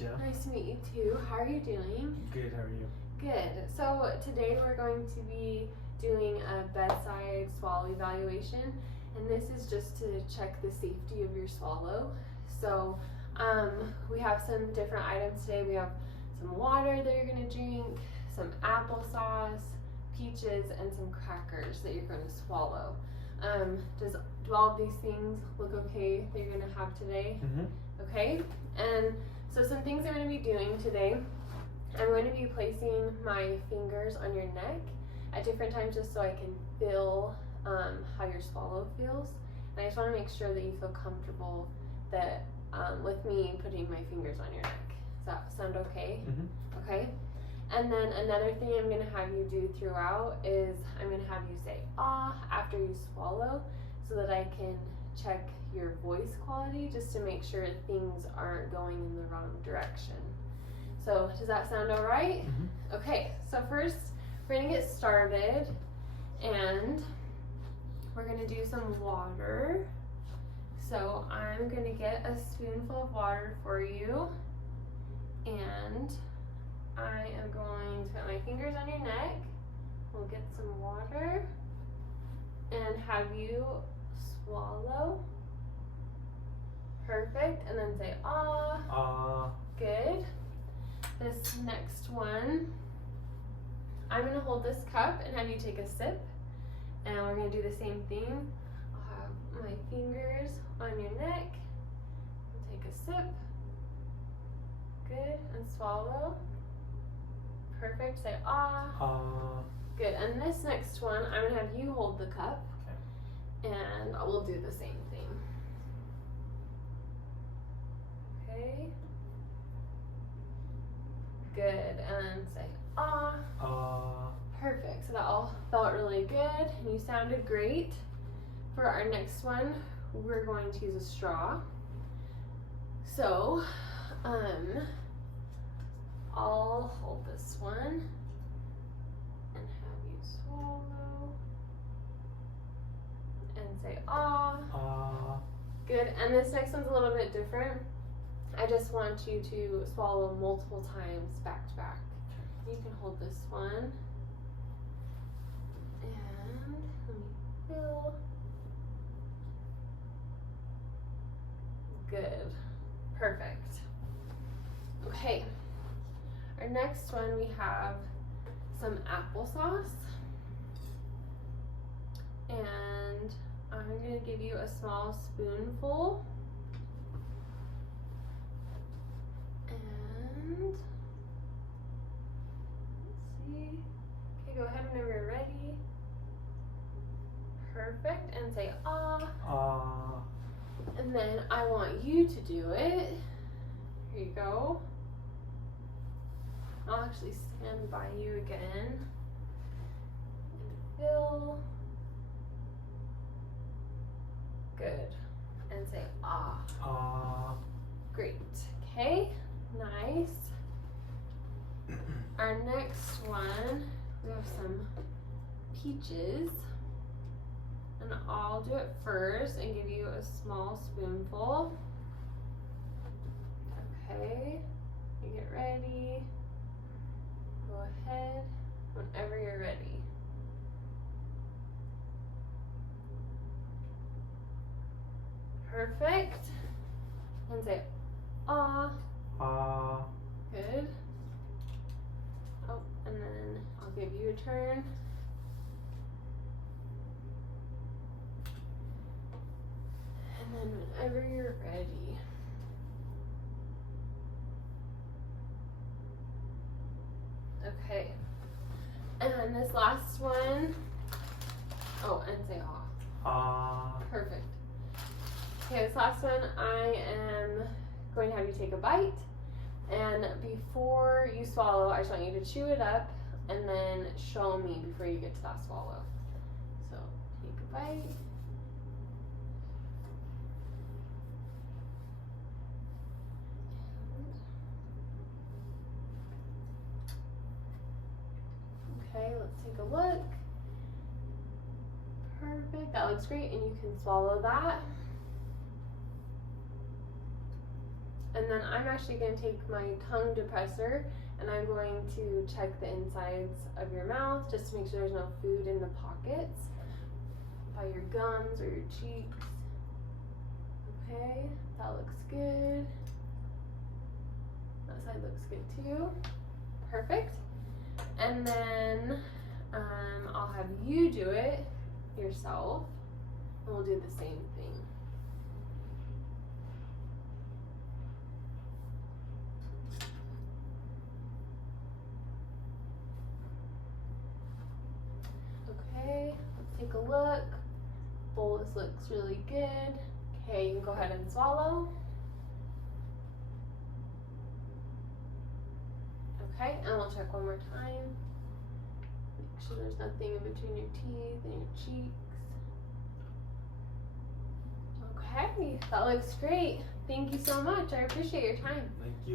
Yeah. Nice to meet you too. How are you doing? Good, how are you? Good. So today we're going to be doing a bedside swallow evaluation, and this is just to check the safety of your swallow. So we have some different items today. We have some water that you're going to drink, some applesauce, peaches, and some crackers that you're going to swallow. Do all of these things look okay that you're going to have today? Mm-hmm. Okay, and so some things I'm going to be doing today, I'm going to be placing my fingers on your neck at different times just so I can feel how your swallow feels. And I just want to make sure that you feel comfortable that with me putting my fingers on your neck. Does that sound okay? Mm-hmm. Okay. And then another thing I'm going to have you do throughout is I'm going to have you say ah after you swallow so that I can check your voice quality just to make sure things aren't going in the wrong direction. So does that sound all right? Mm-hmm. Okay, so first we're going to get started and we're going to do some water. So I'm going to get a spoonful of water for you, and I am going to put my fingers on your neck. We'll get some water and have you swallow. Perfect. And then say ah. Good. This next one, I'm going to hold this cup and have you take a sip. And we're going to do the same thing. I'll have my fingers on your neck. We'll take a sip. Good. And swallow. Perfect. Say ah. Good. And this next one, I'm going to have you hold the cup. Okay. And we'll do the same thing. Okay. Good. And then say ah. Perfect. So that all felt really good and you sounded great. For our next one, we're going to use a straw. So, I'll hold this one and have you swallow and say ah. Good. And this next one's a little bit different. I just want you to swallow multiple times back to back. You can hold this one. And let me fill. Good. Perfect. Okay. Our next one, we have some applesauce. And I'm going to give you a small spoonful. And let's see. Okay, go ahead whenever you're ready. Perfect. And say ah. And then I want you to do it. Here you go. I'll actually stand by you again. And fill. Good. And say ah. Great. Okay. Nice. Our next one, we have some peaches. And I'll do it first and give you a small spoonful. Okay. You get ready. Go ahead whenever you're ready. Perfect. And say ah. Good. Oh, and then I'll give you a turn. And then whenever you're ready. Okay. And then this last one. Oh, and say ah. Perfect. Okay, this last one, I am going to have you take a bite. And before you swallow, I just want you to chew it up and then show me before you get to that swallow. So, take a bite. Okay, let's take a look. Perfect, that looks great, and you can swallow that. And then I'm actually going to take my tongue depressor and I'm going to check the insides of your mouth just to make sure there's no food in the pockets by your gums or your cheeks. Okay, that looks good. That side looks good too. Perfect. And then I'll have you do it yourself and we'll do the same thing. Okay, let's take a look. Bolus looks really good. Okay, you can go ahead and swallow. Okay, and we'll check one more time. Make sure there's nothing in between your teeth and your cheeks. Okay, that looks great. Thank you so much. I appreciate your time. Thank you.